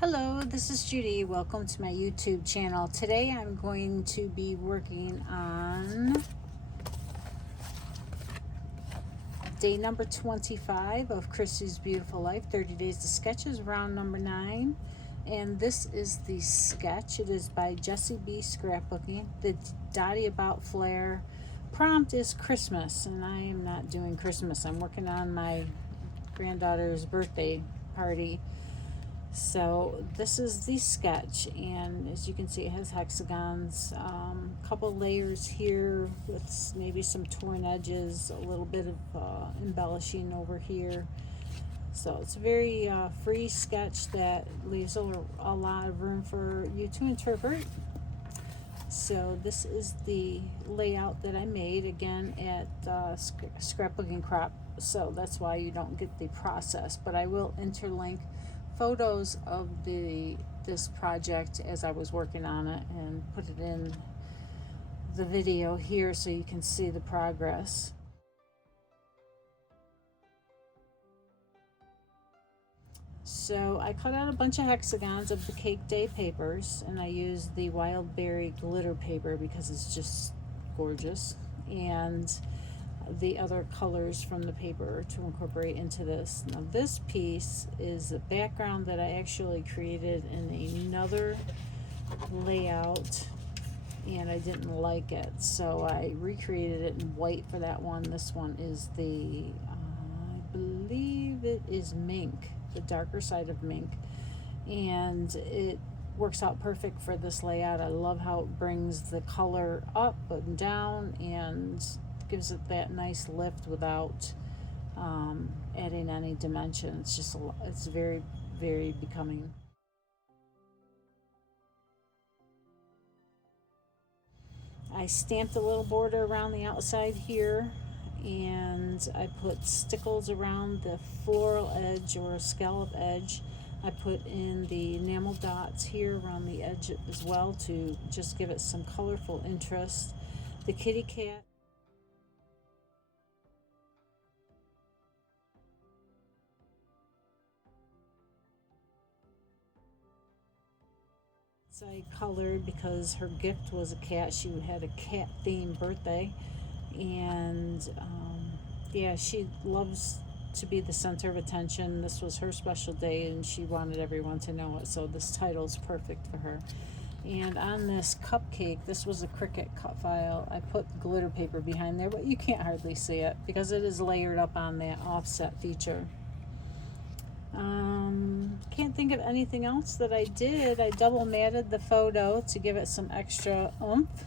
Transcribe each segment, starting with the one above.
Hello, this is Judy. Welcome to my YouTube channel. Today I'm going to be working on day number 25 of Chrissy's Beautiful Life, 30 Days to Sketches, round number 9. And this is the sketch. It is by Jessie B. Scrapbooking. The Dotty About Flair prompt is Christmas, and I am not doing Christmas. I'm working on my granddaughter's birthday party. So this is the sketch, and as you can see, it has hexagons, a couple layers here with maybe some torn edges, a little bit of embellishing over here. So it's a very free sketch that leaves a lot of room for you to interpret. So this is the layout that I made, again, at Scrapbooking Crop. So that's why you don't get the process, but I will interlink photos of this project as I was working on it and put it in the video here so you can see the progress. So I cut out a bunch of hexagons of the Cake Day papers, and I used the Wild Berry glitter paper because it's just gorgeous, and the other colors from the paper to incorporate into this. Now this piece is a background that I actually created in another layout, and I didn't like it, so I recreated it in white for that one. This one is the I believe it is mink, the darker side of mink, and it works out perfect for this layout. I love how it brings the color up and down and gives it that nice lift without adding any dimension. It's just it's very, very becoming. I stamped a little border around the outside here, and I put stickles around the floral edge or scallop edge. I put in the enamel dots here around the edge as well to just give it some colorful interest. The kitty cat, I colored because her gift was a cat. She had a cat themed birthday, and yeah, she loves to be the center of attention. This was her special day and she wanted everyone to know it, so this title is perfect for her. And on this cupcake, this was a Cricut cut file, I put glitter paper behind there, but you can't hardly see it because it is layered up on that offset feature. Can't think of anything else that I did. I double matted the photo to give it some extra oomph,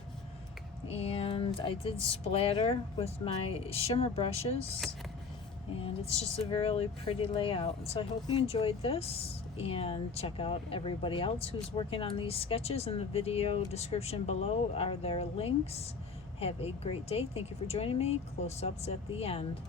and I did splatter with my shimmer brushes, and it's just a really pretty layout. So I hope you enjoyed this, and check out everybody else who's working on these sketches. In the video description below are their links. Have a great day. Thank you for joining me. Close-ups at the end.